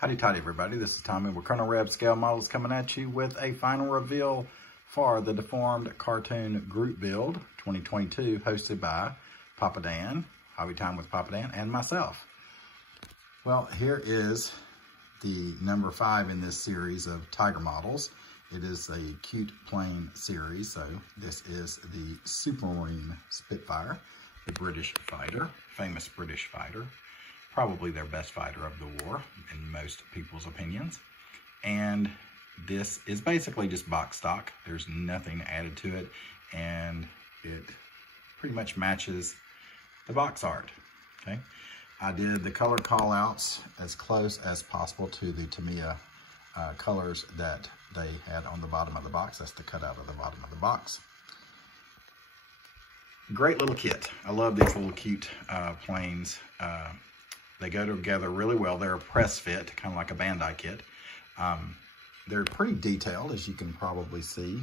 Howdy toddy everybody, this is Tommy with Colonel Reb Scale Models coming at you with a final reveal for the Deformed Cartoon Group Build 2022 hosted by Papa Dan, Hobby Time with Papa Dan, and myself. Well, here is the number 5 in this series of Tiger models. It is a cute plane series, so this is the Supermarine Spitfire, the British fighter, famous British fighter. Probably their best fighter of the war, in most people's opinions. And this is basically just box stock. There's nothing added to it, and it pretty much matches the box art, okay? I did the color call-outs as close as possible to the Tamiya colors that they had on the bottom of the box. That's the cutout of the bottom of the box. Great little kit. I love these little cute planes. They go together really well. They're a press fit, kind of like a Bandai kit. They're pretty detailed, as you can probably see.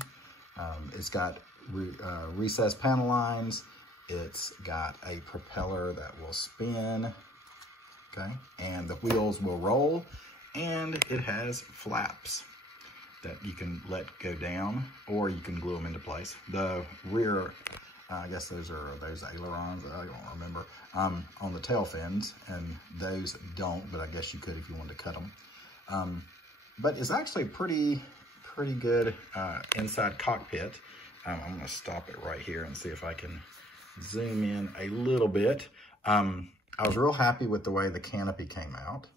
It's got recessed panel lines. It's got a propeller that will spin, okay? And the wheels will roll, and it has flaps that you can let go down, or you can glue them into place. The rear, I guess those ailerons, I don't remember, on the tail fins, and those don't, but I guess you could if you wanted to cut them. But it's actually pretty good inside cockpit. I'm gonna stop it right here and see if I can zoom in a little bit. I was real happy with the way the canopy came out.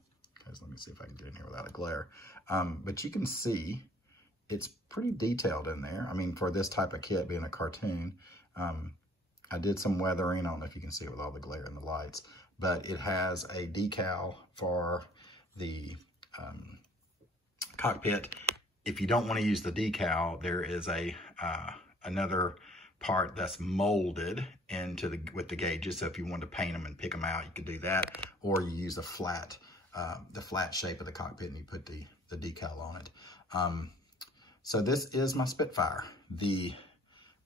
Okay, so let me see if I can get in here without a glare. But you can see it's pretty detailed in there. I mean, for this type of kit being a cartoon, I did some weathering. I don't know if you can see it with all the glare and the lights, but it has a decal for the cockpit. If you don't want to use the decal, there is a another part that's molded into with the gauges. So if you want to paint them and pick them out, you can do that, or you use a flat, the flat shape of the cockpit, and you put the decal on it. So this is my Spitfire. The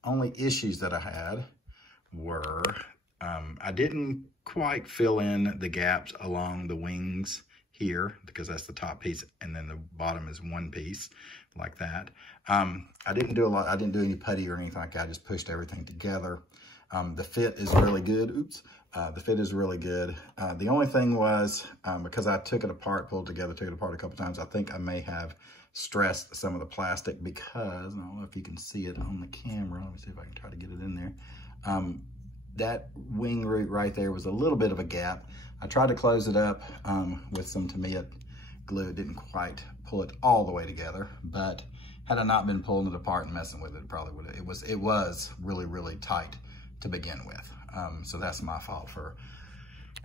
only issues that I had were, I didn't quite fill in the gaps along the wings here, because that's the top piece, and then the bottom is one piece like that. I didn't do any putty or anything like that. I just pushed everything together. The fit is really good. Oops. The fit is really good. The only thing was, because I took it apart, pulled it together, took it apart a couple times, I think I may have stressed some of the plastic, because, I don't know if you can see it on the camera. Let me see if I can try to get it in there. That wing root right there was a little bit of a gap. I tried to close it up with some Tamiya glue. It didn't quite pull it all the way together, but had I not been pulling it apart and messing with it, it probably would have. It was really tight to begin with. So that's my fault for,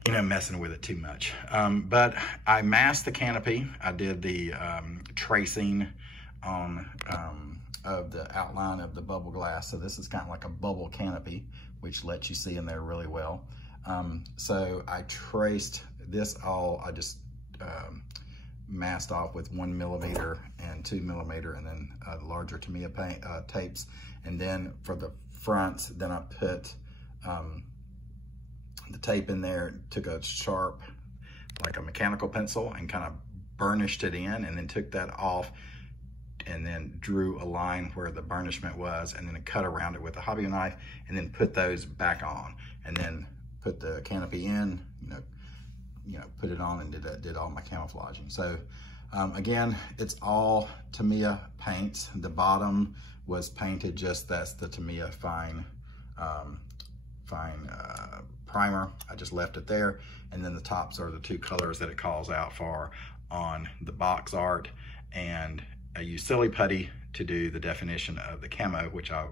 messing with it too much. But I masked the canopy. I did the tracing on of the outline of the bubble glass. So this is kind of like a bubble canopy, which lets you see in there really well. So I traced this all, I just masked off with 1mm and 2mm, and then larger Tamiya tapes. And then for the fronts, then I put the tape in there, took a sharp, like a mechanical pencil, and kind of burnished it in, and then took that off, and then drew a line where the burnishment was, and then cut around it with a hobby knife, and then put those back on, and then put the canopy in, put it on, and did all my camouflaging. So again, it's all Tamiya paints. The bottom was painted that's the Tamiya fine primer. I just left it there, and then the tops are the two colors that it calls out for on the box art, and I used silly putty to do the definition of the camo, which I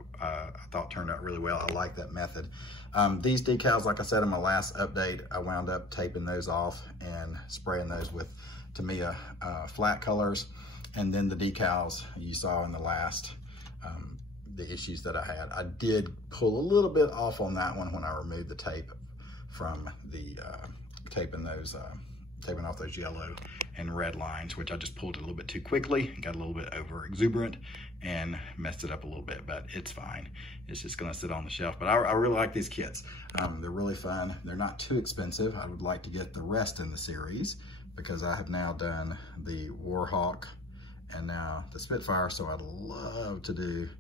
thought turned out really well. I like that method. These decals, like I said in my last update, I wound up taping those off and spraying those with Tamiya flat colors. And then the decals you saw in the last, the issues that I had. I did pull a little bit off on that one when I removed the tape from the taping off those yellow and red lines, which I just pulled it a little bit too quickly, got a little bit over exuberant and messed it up a little bit, but it's fine. It's just gonna sit on the shelf. But I really like these kits. They're really fun. They're not too expensive. I would like to get the rest in the series, because I have now done the Warhawk and now the Spitfire, so I'd love to do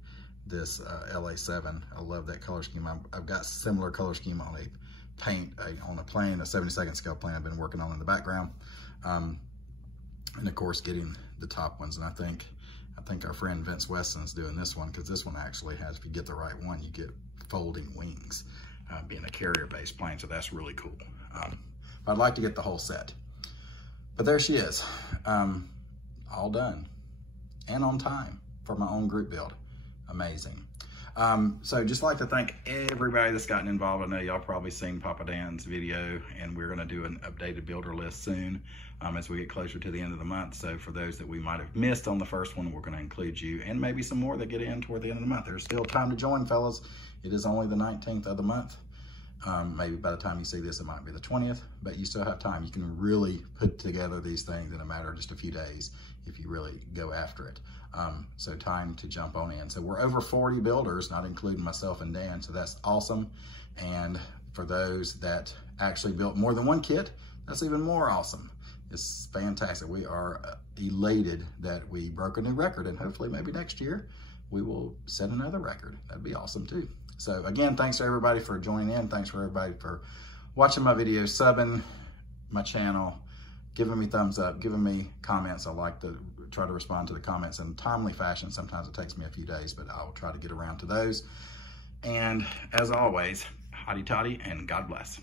this LA7. I love that color scheme. I've got similar color scheme on a paint, on a plane, a 72nd scale plane I've been working on in the background. And of course, getting the top ones. And I think our friend Vince Weston's doing this one, because this one actually has, if you get the right one, you get folding wings, being a carrier-based plane, so that's really cool. But I'd like to get the whole set. But there she is, all done and on time for my own group build. Amazing. So just like to thank everybody that's gotten involved. I know y'all probably seen Papa Dan's video, and we're gonna do an updated builder list soon as we get closer to the end of the month. So for those that we might have missed on the first one, we're gonna include you and maybe some more that get in toward the end of the month. There's still time to join, fellas. It is only the 19th of the month. Maybe by the time you see this, it might be the 20th, but you still have time. You can really put together these things in a matter of just a few days if you really go after it. So time to jump on in. So we're over 40 builders, not including myself and Dan, so that's awesome. And for those that actually built more than one kit, that's even more awesome. It's fantastic. We are elated that we broke a new record, and hopefully maybe next year we will set another record. That'd be awesome too. So again, thanks to everybody for joining in. Thanks for everybody for watching my videos, subbing my channel, giving me thumbs up, giving me comments. I like to try to respond to the comments in a timely fashion. Sometimes it takes me a few days, but I'll try to get around to those. And as always, hotty toddy and God bless.